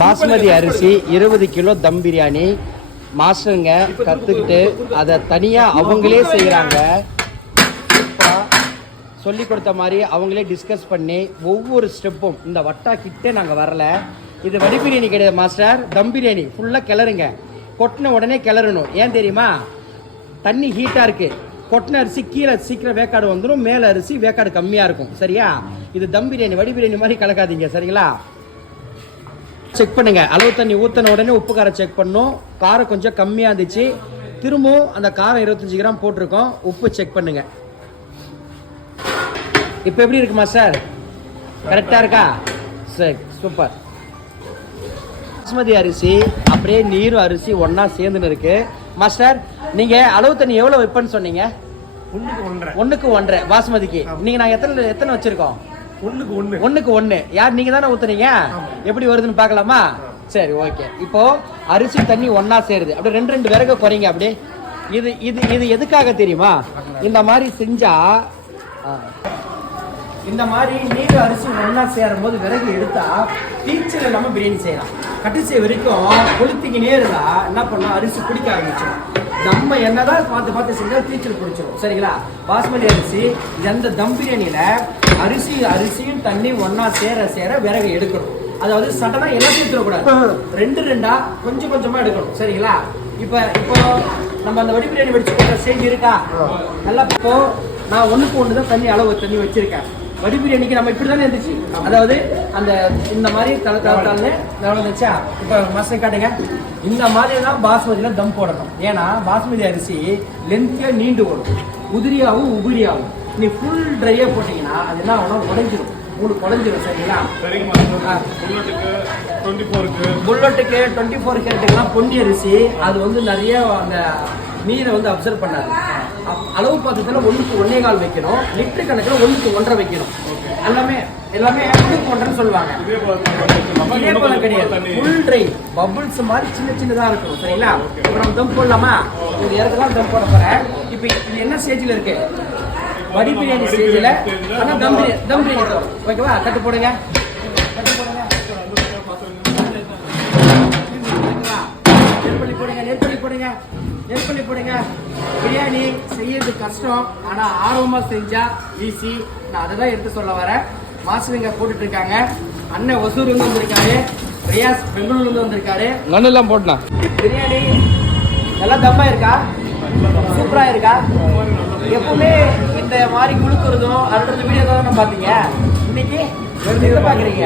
பாஸ்மதி அரிசி 20 கிலோ தம் பிரியாணி மாஸ்டருங்க கற்றுக்கிட்டு அதை தனியாக அவங்களே செய்கிறாங்க. சொல்லி கொடுத்த மாதிரி அவங்களே டிஸ்கஸ் பண்ணி ஒவ்வொரு ஸ்டெப்பும் இந்த வட்டா கிட்டே நாங்கள் வரல. இது வடி பிரியாணி கிடையாது மாஸ்டர், தம் பிரியாணி ஃபுல்லாக கிளறுங்க. கொட்டின உடனே கிளறணும். ஏன் தெரியுமா? தண்ணி ஹீட்டாக இருக்குது. கொட்டின அரிசி கீழே சீக்கிரம் வேக்காடு வந்துடும், மேலே அரிசி வேக்காடு கம்மியாக இருக்கும். சரியா? இது தம் பிரியாணி, வடி பிரியாணி மாதிரி கலக்காதீங்க. சரிங்களா? செக் பண்ணுங்க. அளவு தண்ணி ஊற்றின உடனே உப்பு காரம் செக் பண்ணணும். காரம் கொஞ்சம் கம்மியாக இருந்துச்சு. திரும்பவும் அந்த காரம் 25 கிராம் போட்டிருக்கோம். உப்பு செக் பண்ணுங்க. இப்போ எப்படி இருக்குமா சார்? கரெக்டாக இருக்கா? சரி, சூப்பர். பாஸ்மதி அரிசி அப்படியே நீர் அரிசி ஒன்றா சேர்ந்துன்னு இருக்கு. மாஸ்டர், நீங்கள் அளவு தண்ணி எவ்வளோ வைப்பேன்னு சொன்னீங்க? 1க்கு 1.5 பாஸ்மதிக்கு. நீங்கள் நாங்கள் எத்தனை வச்சுருக்கோம்? 1க்கு 1. யார் நீங்கள் தானே ஊற்றுனீங்க? எப்படி வருதுன்னு பார்க்கலாமா? சரி, ஓகே. இப்போ அரிசி தண்ணி ஒன்றா சேருது. அப்படியே 2 விறகு குறைங்க. அப்படியே இது இது இது எதுக்காக தெரியுமா? இந்த மாதிரி செஞ்சா, இந்த மாதிரி நீர் அரிசி ஒன்றா சேரும் போது விறகு எடுத்தா டீச்சர் இல்லாமல் பிரியாணி செய்யலாம். கட்டிச்சை வரைக்கும் கொளுத்திக்கினே இருந்தா என்ன பண்ணலாம்? அரிசி பிடிக்க ஆரம்பிச்சிடும். நம்ம என்னதான் பார்த்து செஞ்சால் டீச்சர் பிடிச்சிடும். சரிங்களா? பாஸ்மதி அரிசி எந்த தம் பிரியாணியில அரிசியும் தண்ணி ஒன்னா சேர விறகு எடுக்கணும். அதாவது சடனா எல்லாத்தையும் எடுத்துடக்கூடாது. 2 கொஞ்சம் கொஞ்சமா எடுக்கணும். சரிங்களா? இப்போ நம்ம அந்த வடி பிரியாணி வச்சு போட்ட செய்தி இருக்கா? நல்லா. இப்போ நான் 1க்கு 1 தான் தண்ணி வச்சிருக்கேன். வடி பிரியாணிக்கு நம்ம இப்படி தானே இருந்துச்சு. அதாவது அந்த இந்த மாதிரி தலை இருந்துச்சா? இப்போ மாஸ்டர் காட்டுங்க. இந்த மாதிரி தான் பாஸ்மதியில் தம் போடணும். ஏன்னா பாஸ்மதி அரிசி லென்த்தியாக நீண்டு வரும், உதிரியாகும். நீ ஃபுல் ட்ரையாக போட்டிங்கன்னா அது என்ன ஆகணும்? உடைஞ்சிடும். உங்களுக்கு குறைஞ்சிடும். சரிங்களா? புல்லட்டுக்கு 24 கேரட்டுக்கெல்லாம் பொன்னி அரிசி அது வந்து நிறைய அந்த நீரை வந்து அப்சர்வ் பண்ணாது. அளவு பாத்திரத்தில் 1க்கு 1.25 வைக்கணும். லிட்டர் கணக்கில் 1க்கு 1.5 வைக்கணும். எல்லாமே 1க்கு 1.5 சொல்லுவாங்க. இதே போல கிடையாது. ஃபுல் ட்ரை பபுள்ஸ் மாதிரி சின்னதாக இருக்கும். சரிங்களா? இப்போ நம்ம தம் போடலாமா? இது இறக்கலாம் தம் போட போகிறேன். இப்போ இது என்ன ஸ்டேஜில் இருக்கு? வடி பிரியாணி ஸ்டேஜில். ஆனால் தம் பிரியாணி ஓகேவா? கட்டு போடுங்க. நெருப்பள்ளி போடுங்க. பிரியாணி செய்யறது கஷ்டம், ஆனா ஆர்வமா செஞ்சா ஈஸி. நான் அதை தான் எடுத்து சொல்ல வரேன். மாஸ்டருங்க போட்டுட்டு இருக்காங்க. அண்ணன் ஒசூர்ல வந்திருக்காரு, ரியாஸ் பெங்களூர்ல வந்திருக்காரு. நன்னெல்லாம் போட்டலாம். பிரியாணி நல்லா தம்மா இருக்கா? சூப்பரா இருக்கா? எப்பவுமே இந்த மாதிரி குழுக்குறதும் அடுத்த வீடியோ தான் பாத்தீங்க. இன்னைக்கு பாக்குறீங்க.